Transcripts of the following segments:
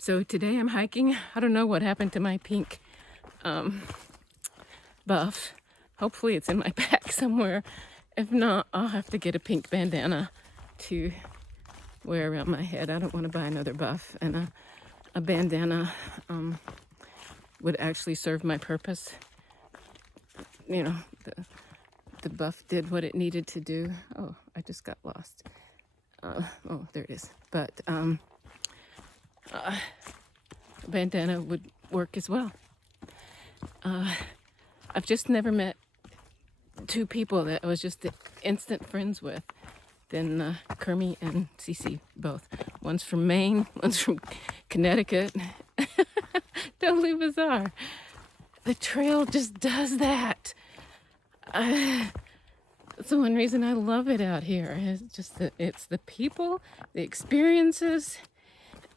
So today I'm hiking. I don't know what happened to my pink buff. Hopefully it's in my pack somewhere. If not, I'll have to get a pink bandana to wear around my head. I don't want to buy another buff, and a bandana would actually serve my purpose. You know, the buff did what it needed to do. Oh, I just got lost. Oh, there it is. But a bandana would work as well. I've just never met two people that I was just instant friends with than Kermie and Cece both. One's from Maine, one's from Connecticut. Totally bizarre. The trail just does that. That's the one reason I love it out here. It's just that it's the people, the experiences,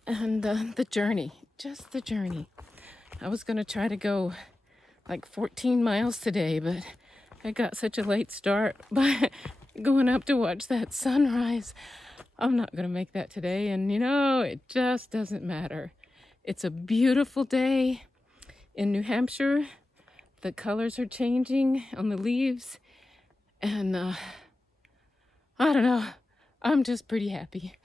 and the journey. Just the journey. I was going to try to go like 14 miles today, but I got such a late start by going up to watch that sunrise. I'm not going to make that today, and it just doesn't matter. It's a beautiful day in New Hampshire. The colors are changing on the leaves, and I don't know. I'm just pretty happy.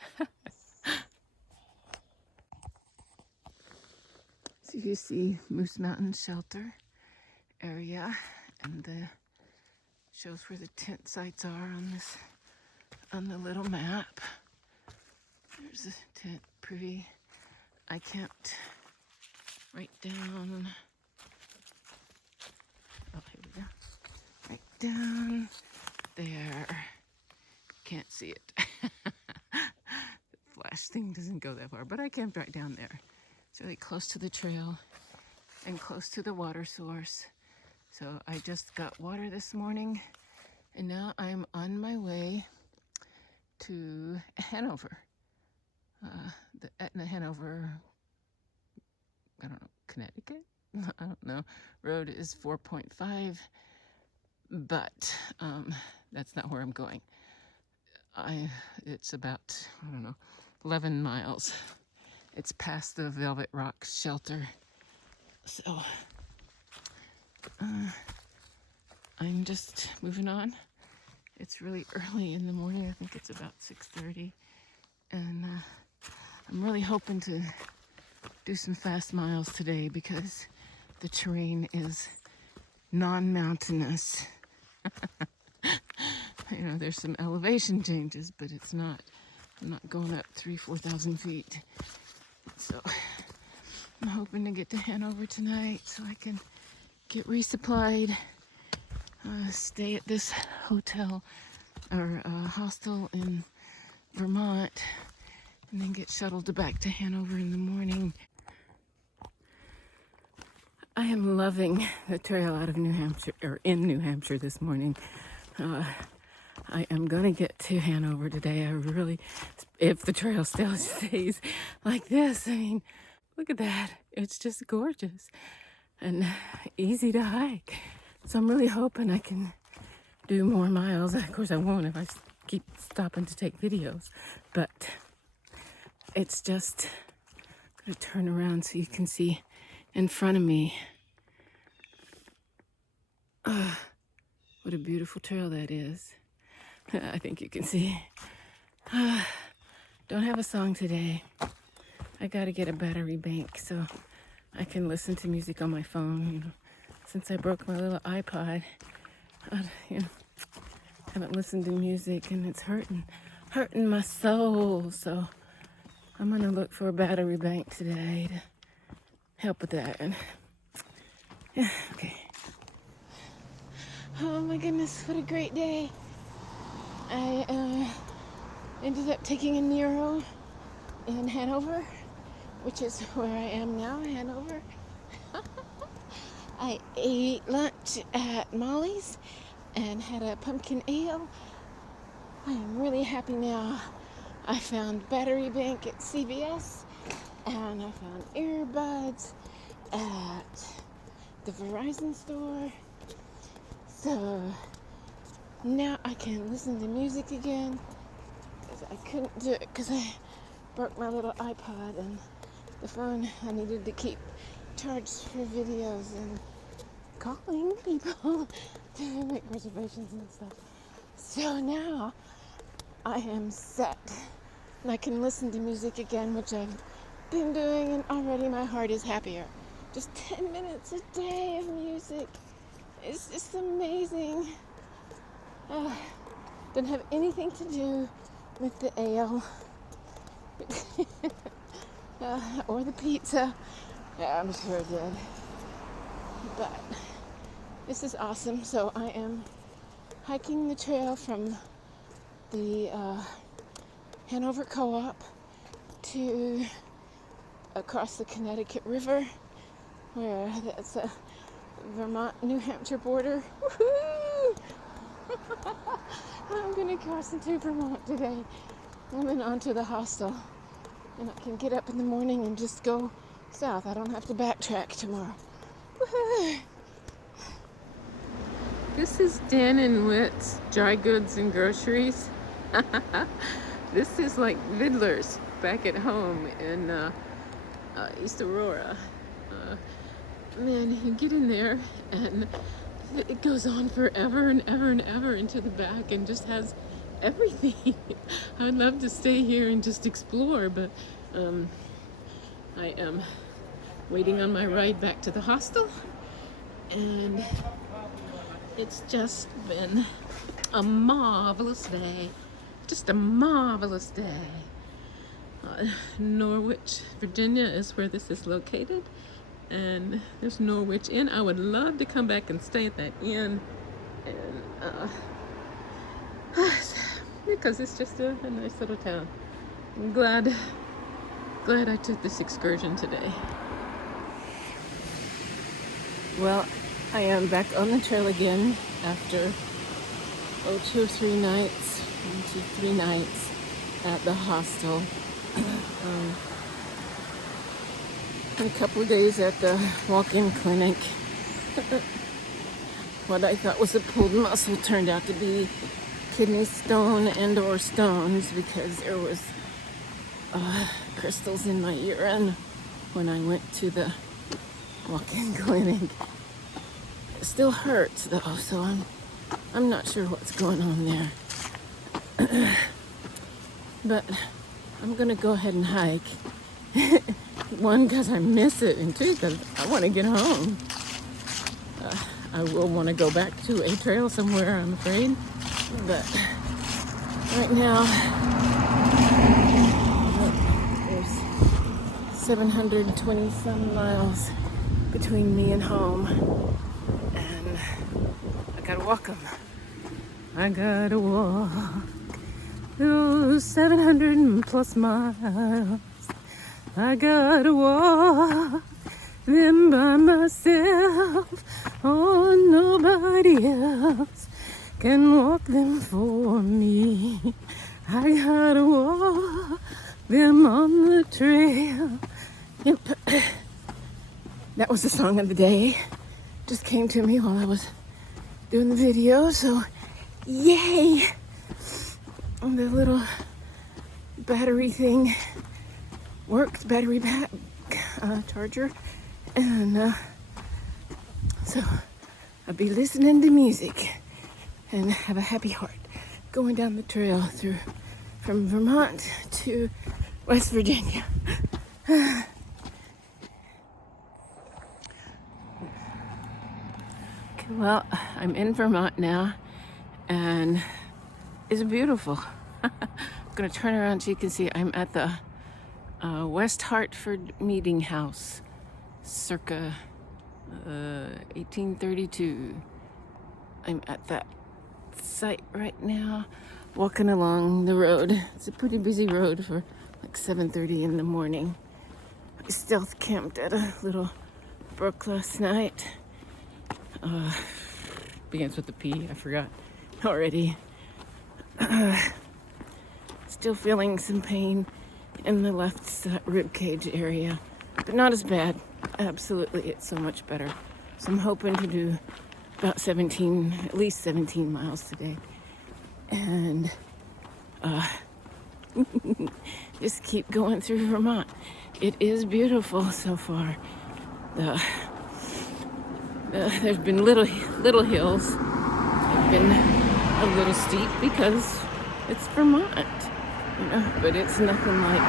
So you see Moose Mountain Shelter area, and the shows where the tent sites are on the little map. There's a tent, pretty. I camped right down. Oh, here we go. Right down there. Can't see it. The flash thing doesn't go that far, but I camped right down there. It's really close to the trail and close to the water source. So I just got water this morning, and now I'm on my way to Hanover. The Hanover, I don't know, Connecticut? I don't know. Road is 4.5, but that's not where I'm going. It's about, 11 miles. It's past the Velvet Rock shelter. So I'm just moving on. It's really early in the morning. I think it's about 6:30. And I'm really hoping to do some fast miles today because the terrain is non-mountainous. There's some elevation changes, but I'm not going up 4,000 feet. So I'm hoping to get to Hanover tonight so I can get resupplied, stay at this hotel or hostel in Vermont, and then get shuttled back to Hanover in the morning. I am loving the trail out of New Hampshire, or in New Hampshire this morning. I am gonna get to Hanover today. If the trail still stays like this, look at that. It's just gorgeous and easy to hike. So I'm really hoping I can do more miles. Of course I won't if I keep stopping to take videos, but it's just, I'm gonna turn around so you can see in front of me. What a beautiful trail that is. I think you can see. Don't have a song today. I gotta get a battery bank so I can listen to music on my phone. Since I broke my little iPod, haven't listened to music, and it's hurting my soul. So I'm gonna look for a battery bank today to help with that. Yeah, okay. Oh my goodness, what a great day. I ended up taking a Nero in Hanover, which is where I am now, Hanover. I ate lunch at Molly's and had a pumpkin ale. I am really happy now. I found battery bank at CVS, and I found earbuds at the Verizon store. So now I can listen to music again, because I couldn't do it because I broke my little iPod, and the phone I needed to keep charged for videos and calling people to make reservations and stuff. So now I am set and I can listen to music again, which I've been doing, and already my heart is happier. Just 10 minutes a day of music. It's just amazing. Didn't have anything to do with the ale or the pizza. Yeah, I'm sure it did. But this is awesome. So I am hiking the trail from the Hanover Co-op to across the Connecticut River, where that's a Vermont, New Hampshire border. Woohoo! I'm gonna cross into Vermont today. And then onto the hostel. And I can get up in the morning and just go south. I don't have to backtrack tomorrow. Woohoo! This is Dan and Witt's Dry Goods and Groceries. This is like Vidler's back at home in East Aurora. Man, you get in there and it goes on forever and ever and ever into the back and just has everything. I'd love to stay here and just explore, but I am waiting on my ride back to the hostel, and it's just been a marvelous day. Just a marvelous day. Norwich, Virginia is where this is located, and there's Norwich Inn. I would love to come back and stay at that inn, and because it's just a nice little town. I'm glad I took this excursion today. Well, I am back on the trail again after 2 or 3 nights, 1, 2, 3 nights at the hostel. And a couple of days at the walk-in clinic. What I thought was a pulled muscle turned out to be kidney stone and or stones, because there was crystals in my urine when I went to the walk-in clinic. It still hurts though, so I'm not sure what's going on there. But I'm gonna go ahead and hike. One, because I miss it, and 2, because I want to get home. I will want to go back to a trail somewhere, I'm afraid. But right now, there's 720 some miles between me and home, and I gotta walk them. I gotta walk those 700 plus miles. I gotta walk them by myself. Oh, nobody else can walk them for me. I gotta walk them on the trail. Yep. That was the song of the day. Just came to me while I was doing the video, so yay! The little battery thing works, battery pack charger, and so I'll be listening to music and have a happy heart going down the trail from Vermont to West Virginia. Okay, well, I'm in Vermont now, and it's beautiful. I'm gonna turn around so you can see I'm at the West Hartford Meeting House, circa 1832. I'm at that site right now, walking along the road. It's a pretty busy road for like 7:30 in the morning. I stealth camped at a little brook last night. Begins with a P, I forgot already. Still feeling some pain in the left rib cage area, but not as bad. Absolutely, it's so much better. So I'm hoping to do about at least 17 miles today, and Just keep going through Vermont. It is beautiful so far. There's been little hills. They've been a little steep because it's Vermont, but it's nothing like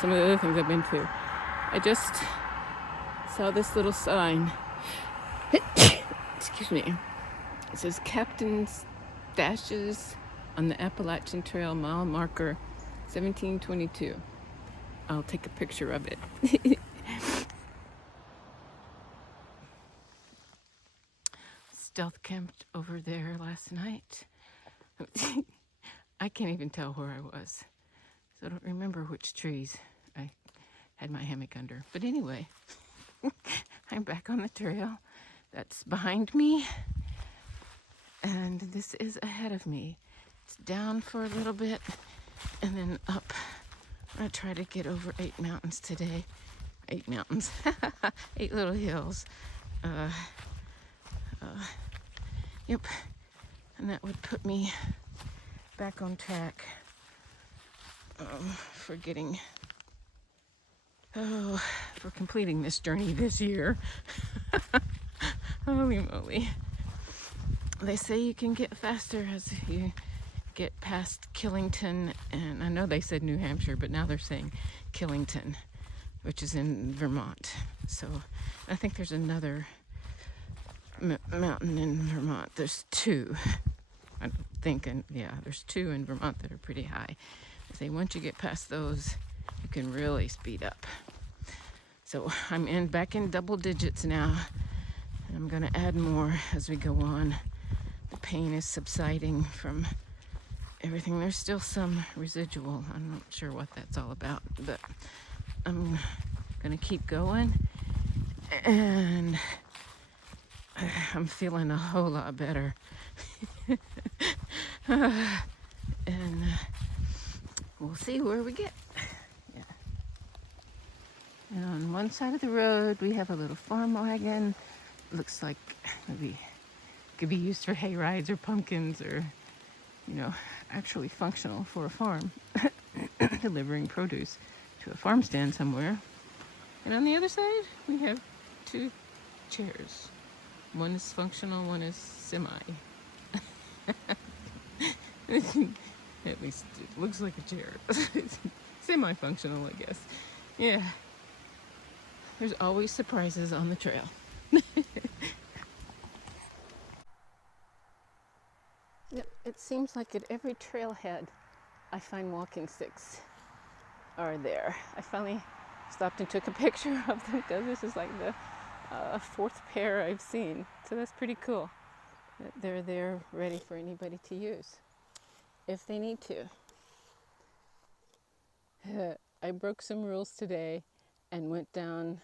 some of the other things I've been to. I just saw this little sign. Excuse me. It says Captain's Dashes on the Appalachian Trail, mile marker 1722. I'll take a picture of it. Stealth camped over there last night. I can't even tell where I was, so I don't remember which trees I had my hammock under. But anyway, I'm back on the trail. That's behind me, and this is ahead of me. It's down for a little bit, and then up. I'm gonna try to get over 8 mountains today. 8 mountains, 8 little hills. Yep, and that would put me back on track for completing this journey this year. Holy moly. They say you can get faster as you get past Killington, and I know they said New Hampshire, but now they're saying Killington, which is in Vermont. So I think there's another mountain in Vermont. There's 2, I think, and yeah, there's 2 in Vermont that are pretty high. They say once you get past those, you can really speed up. So I'm back in double digits now, and I'm gonna add more as we go on. The pain is subsiding from everything. There's still some residual. I'm not sure what that's all about, but I'm gonna keep going, and I'm feeling a whole lot better. And we'll see where we get. Yeah. And on one side of the road, we have a little farm wagon. Looks like maybe it could be used for hay rides or pumpkins, or, actually functional for a farm, delivering produce to a farm stand somewhere. And on the other side, we have 2 chairs. One is functional, one is semi. At least it looks like a chair. Semi-functional, I guess. Yeah. There's always surprises on the trail. Yep, it seems like at every trailhead I find walking sticks are there. I finally stopped and took a picture of them because this is like the 4th pair I've seen. So that's pretty cool. They're there ready for anybody to use if they need to. I broke some rules today and went down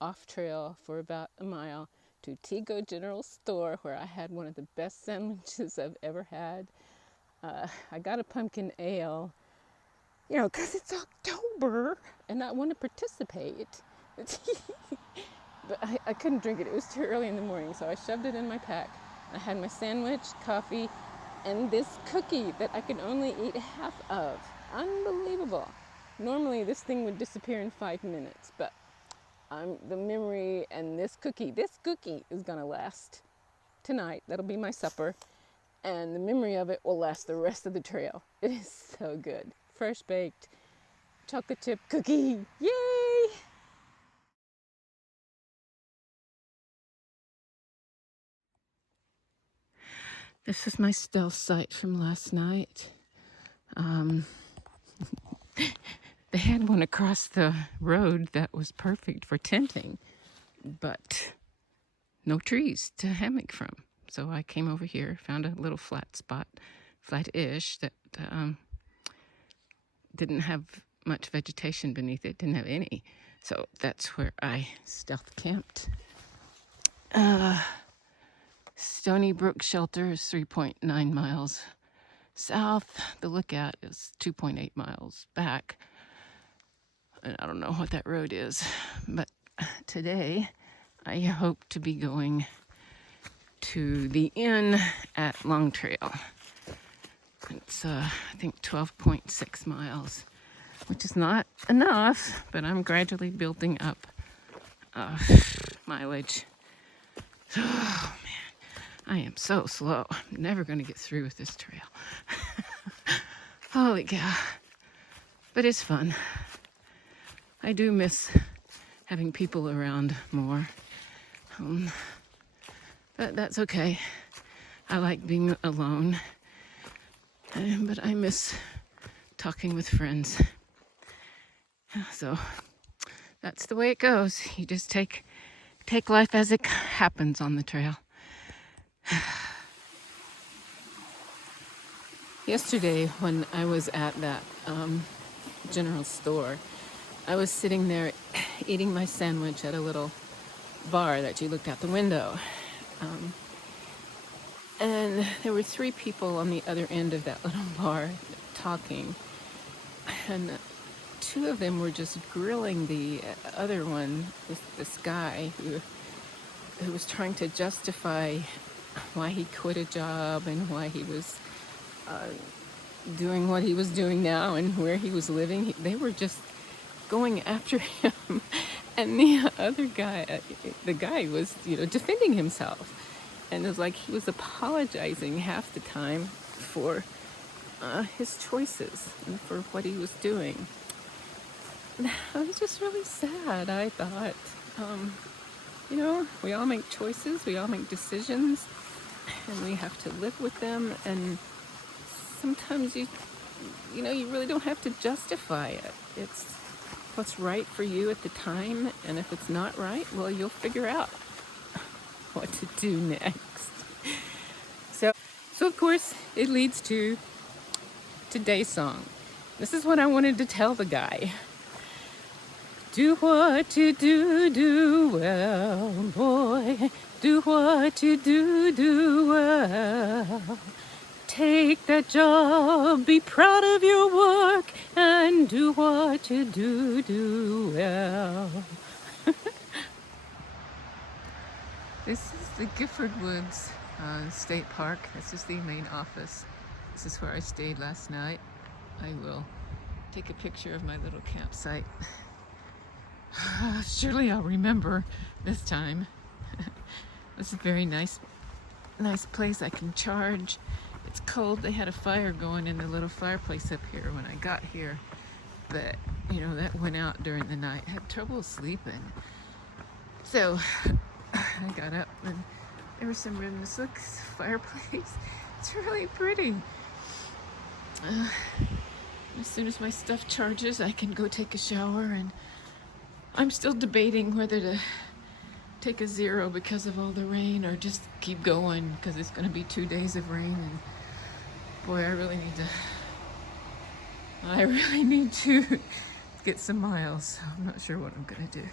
off trail for about a mile to Tego General Store, where I had one of the best sandwiches I've ever had. I got a pumpkin ale, because it's October and I want to participate. But I couldn't drink it. It was too early in the morning, so I shoved it in my pack. I had my sandwich, coffee, and this cookie that I could only eat half of. Unbelievable. Normally this thing would disappear in 5 minutes, but the memory and this cookie is gonna last tonight. That'll be my supper, and the memory of it will last the rest of the trail. It is so good. Fresh baked chocolate chip cookie. Yay! This is my stealth site from last night. They had one across the road that was perfect for tenting, but no trees to hammock from. So I came over here, found a little flat spot, flat-ish, that didn't have much vegetation beneath it, didn't have any. So that's where I stealth camped. Stony Brook Shelter is 3.9 miles south. The Lookout is 2.8 miles back. And I don't know what that road is, but today I hope to be going to the inn at Long Trail. It's, I think, 12.6 miles, which is not enough, but I'm gradually building up mileage. Oh, man, I am so slow. I'm never going to get through with this trail. Holy cow. But it's fun. I do miss having people around more. But that's okay. I like being alone. But I miss talking with friends. So that's the way it goes. You just take life as it happens on the trail. Yesterday, when I was at that general store, I was sitting there eating my sandwich at a little bar that you looked out the window. And there were 3 people on the other end of that little bar talking. And 2 of them were just grilling the other one, this guy who was trying to justify why he quit a job and why he was doing what he was doing now and where he was living. They were just going after him. And the other guy, the guy was, defending himself. And it was like he was apologizing half the time for his choices and for what he was doing. It was just really sad, I thought. We all make choices, we all make decisions, and we have to live with them. And sometimes you really don't have to justify it. It's what's right for you at the time, and if it's not right, well, you'll figure out what to do next. So of course, it leads to today's song. This is what I wanted to tell the guy. Do what you do well, boy. Do what you do well. Take that job, be proud of your work, and do what you do well. This is the Gifford Woods State Park. This is the main office. This is where I stayed last night. I will take a picture of my little campsite. Surely I'll remember this time. This is a very nice place. I can charge. It's cold. They had a fire going in the little fireplace up here when I got here, but that went out during the night. I had trouble sleeping, so I got up and there were some rooms. Look, fireplace. It's really pretty. As soon as my stuff charges, I can go take a shower, and I'm still debating whether to take a 0 because of all the rain or just keep going because it's going to be 2 days of rain. And boy, I really need to get some miles. So I'm not sure what I'm going to do.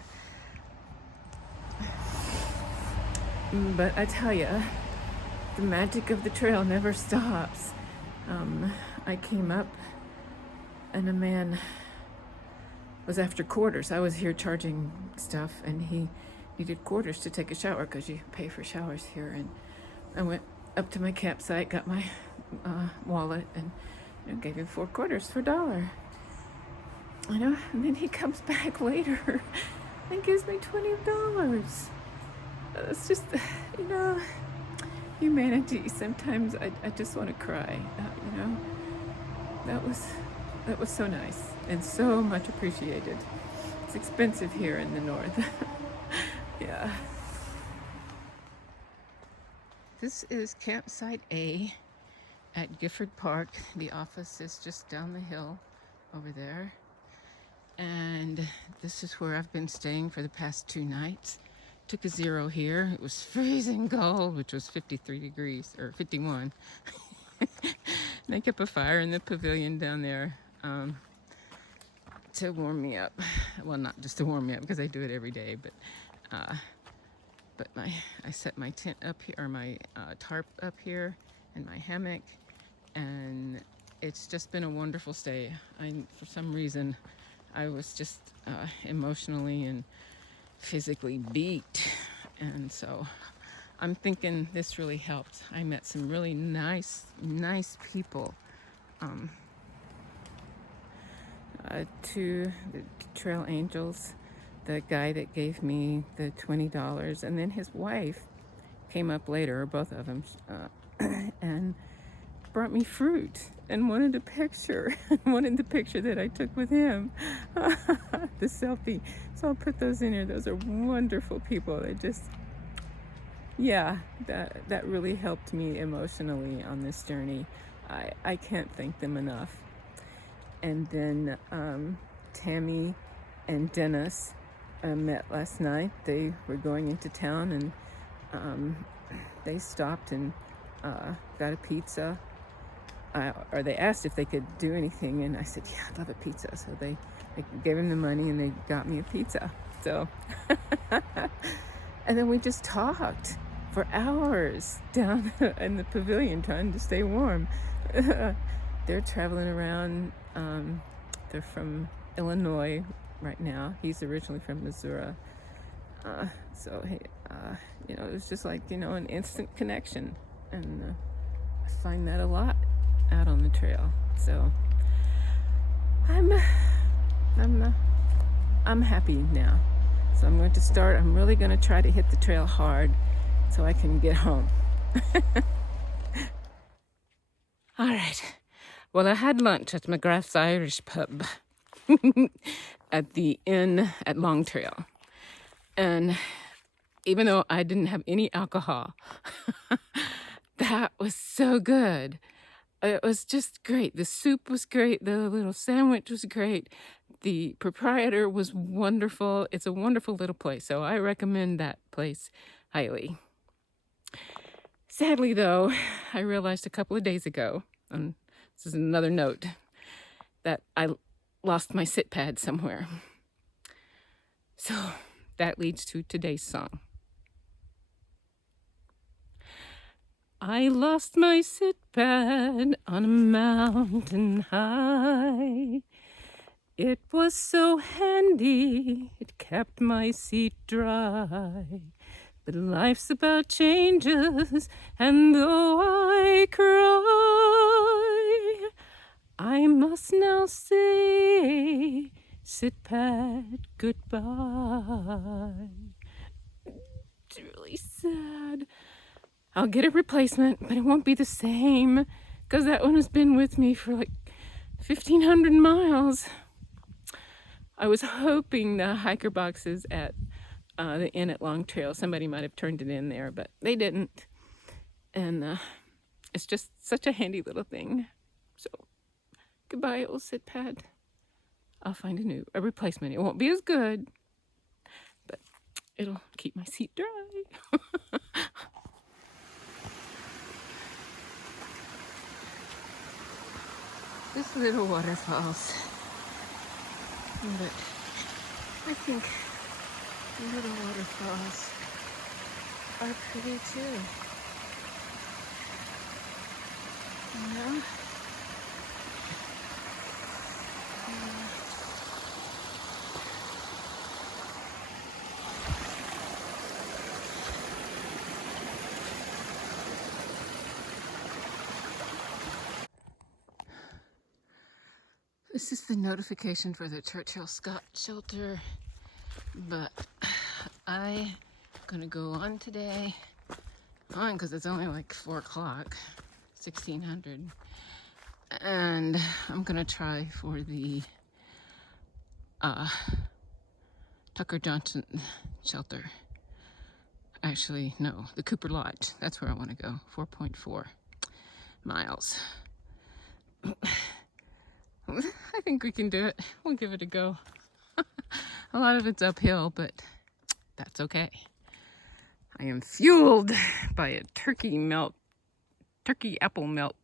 But I tell you, the magic of the trail never stops. I came up and a man was after quarters. I was here charging stuff and he needed quarters to take a shower because you pay for showers here. And I went up to my campsite, got my wallet, and gave him 4 quarters for $1. And then he comes back later and gives me $20. It's just, humanity. Sometimes I just want to cry. That was so nice and so much appreciated. It's expensive here in the north. Yeah. This is campsite A at Gifford Park. The office is just down the hill over there. And this is where I've been staying for the past 2 nights. Took a 0 here. It was freezing cold, which was 53 degrees, or 51. And I kept a fire in the pavilion down there to warm me up. Well, not just to warm me up, because I do it every day, but I set my tent up here, or my tarp up here, and my hammock, and it's just been a wonderful stay. For some reason, I was just emotionally and physically beat, and so I'm thinking this really helped. I met some really nice people. To the Trail Angels, the guy that gave me the $20, and then his wife came up later, or both of them, and brought me fruit and wanted a picture, wanted the picture that I took with him, the selfie. So I'll put those in here. Those are wonderful people. They just, yeah, that really helped me emotionally on this journey. I can't thank them enough. And then Tammy and Dennis met last night. They were going into town, and they stopped and got a pizza. Or they asked if they could do anything, and I said, yeah, I'd love a pizza. So they gave them the money, and they got me a pizza. So, and then we just talked for hours down in the pavilion trying to stay warm. They're traveling around. They're from Illinois right now. He's originally from Missouri. So, hey, it was just like, an instant connection. And I find that a lot out on the trail. So I'm happy now. So I'm going to start. I'm really going to try to hit the trail hard so I can get home. All right. Well, I had lunch at McGrath's Irish Pub at the inn at Long Trail. And even though I didn't have any alcohol, that was so good. It was just great. The soup was great. The little sandwich was great. The proprietor was wonderful. It's a wonderful little place, so I recommend that place highly. Sadly, though, I realized a couple of days ago, and this is another note, that I lost my sit pad somewhere. So that leads to today's song. I lost my sit pad on a mountain high. It was so handy, it kept my seat dry. But life's about changes, and though I cry, I must now say, sit pad, goodbye. It's really sad. I'll get a replacement, but it won't be the same, because that one has been with me for like 1,500 miles. I was hoping the hiker boxes at the inn at Long Trail, somebody might have turned it in there, but they didn't. And it's just such a handy little thing. So goodbye, old sit pad. I'll find a replacement. It won't be as good, but it'll keep my seat dry. This little waterfalls, but I think the little waterfalls are pretty too. You know? This is the notification for the Churchill Scott shelter, but I'm gonna go on today, because it's only like 4 o'clock, 1600, and I'm gonna try for the Tucker Johnson shelter. Actually, no, the Cooper Lodge. That's where I want to go. 4.4 miles. I think we can do it. We'll give it a go. A lot of it's uphill, but that's okay. I am fueled by a turkey apple melt